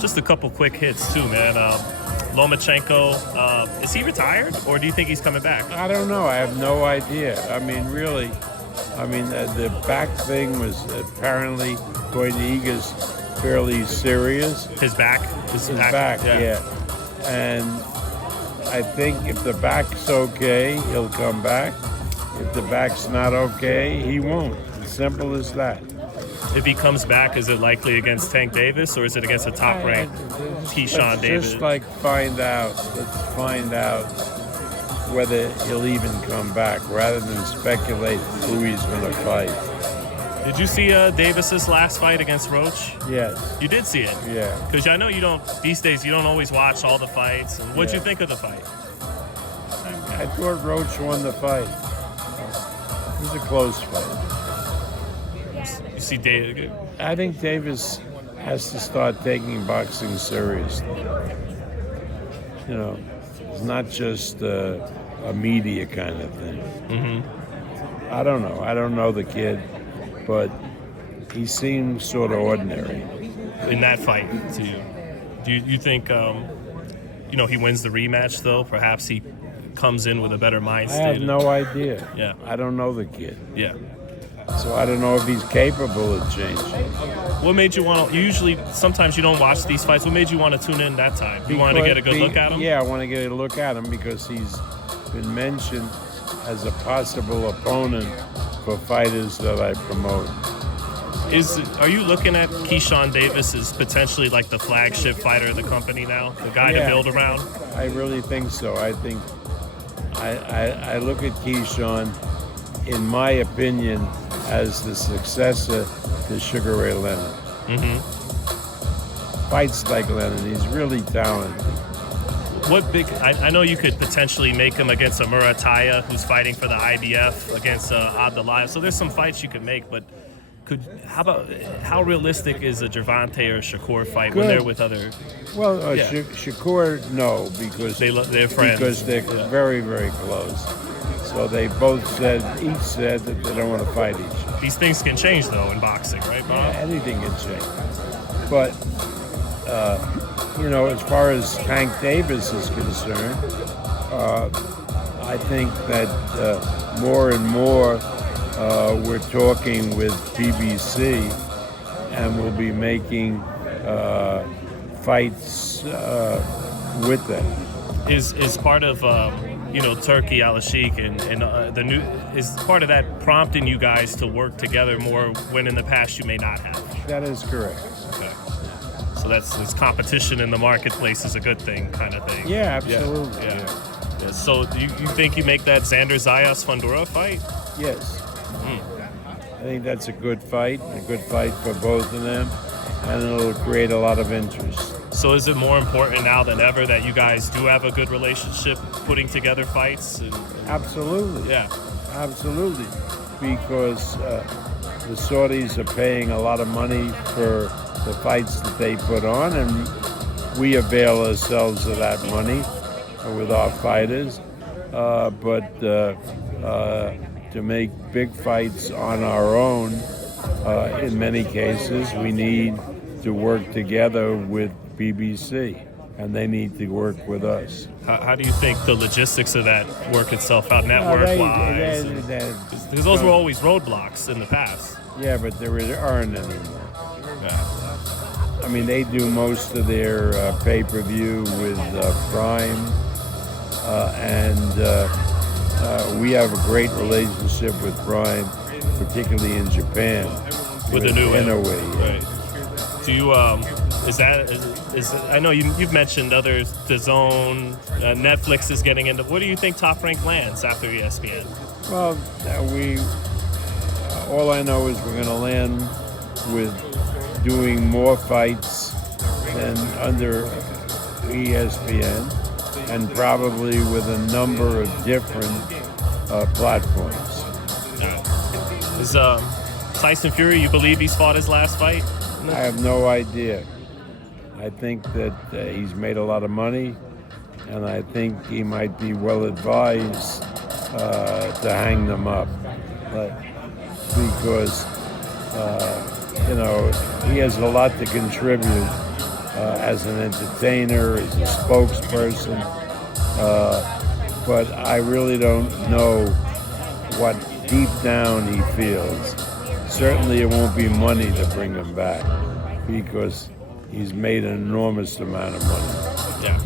Just a couple quick hits too, man. Lomachenko, is he retired or do you think he's coming back? I don't know. I have no idea. I mean, really, the back thing was apparently, according to Eagles, fairly serious. His back? His back, yeah. And I think if the back's okay, he'll come back. If the back's not okay, he won't. As simple as that. If he comes back, is it likely against Tank Davis or is it against a top-ranked Keyshawn Davis? Just let's find out whether he'll even come back rather than speculate who he's going to fight. Did you see Davis's last fight against Roach? Yes. You did see it? Yeah. Because I know these days you don't always watch all the fights. What'd you think of the fight? I thought Roach won the fight. It was a close fight. You see Davis? I think Davis has to start taking boxing seriously. You know, it's not just a media kind of thing. Mm-hmm. I don't know. I don't know the kid, but he seems sort of ordinary. In that fight, to you, do you think he wins the rematch though? Perhaps he comes in with a better mind state. I have no idea. Yeah. I don't know the kid. Yeah. So I don't know if he's capable of changing. What made you want to, sometimes you don't watch these fights, what made you want to tune in that time? You wanted to get a good look at him? Yeah, I want to get a look at him because he's been mentioned as a possible opponent for fighters that I promote. Are you looking at Keyshawn Davis as potentially like the flagship fighter of the company now? The guy to build around? I really think so. I think I look at Keyshawn, in my opinion, as the successor to Sugar Ray Leonard. Mm-hmm. Fights like Leonard. He's really talented. I know you could potentially make him against a Murataya who's fighting for the IBF, against Abdullayev. So there's some fights you could make, but how realistic is a Gervonta or Shakur fight when they're with other? Well, Shakur, no, because they're friends. Because they're very, very close. So they each said that they don't want to fight each other. These things can change though in boxing, right, Bob? Yeah, anything can change. But as far as Tank Davis is concerned, I think that more and more we're talking with PBC, and we'll be making fights with them. Is part of Turkey Al-Sheikh and the new is part of that prompting you guys to work together more when in the past you may not have? That is correct. Okay. So this competition in the marketplace is a good thing, kind of thing. Yeah, absolutely. Yeah. So do you think you make that Xander Zayas Fundora fight? Yes. I think that's a good fight for both of them, and it'll create a lot of interest. So is it more important now than ever that you guys do have a good relationship putting together fights? Absolutely. Yeah. Absolutely. Because the Saudis are paying a lot of money for the fights that they put on, and we avail ourselves of that money with our fighters. But to make big fights on our own, in many cases, we need to work together with BBC, and they need to work with us. How do you think the logistics of that work itself out network-wise? Because those were always roadblocks in the past. Yeah, but there aren't anymore. Yeah. I mean, they do most of their pay-per-view with Prime, and we have a great relationship with Prime, particularly in Japan. With the new Inoue. Right. Do you I know you've mentioned others, DAZN, Netflix is getting into. What do you think Top Rank lands after ESPN? Well, all I know is we're going to land with doing more fights than under ESPN, and probably with a number of different platforms. Is Tyson Fury, you believe he's fought his last fight? I have no idea. I think that he's made a lot of money, and I think he might be well advised to hang them up, because he has a lot to contribute as an entertainer, as a spokesperson. But I really don't know what deep down he feels. Certainly it won't be money to bring him back because he's made an enormous amount of money. Yeah.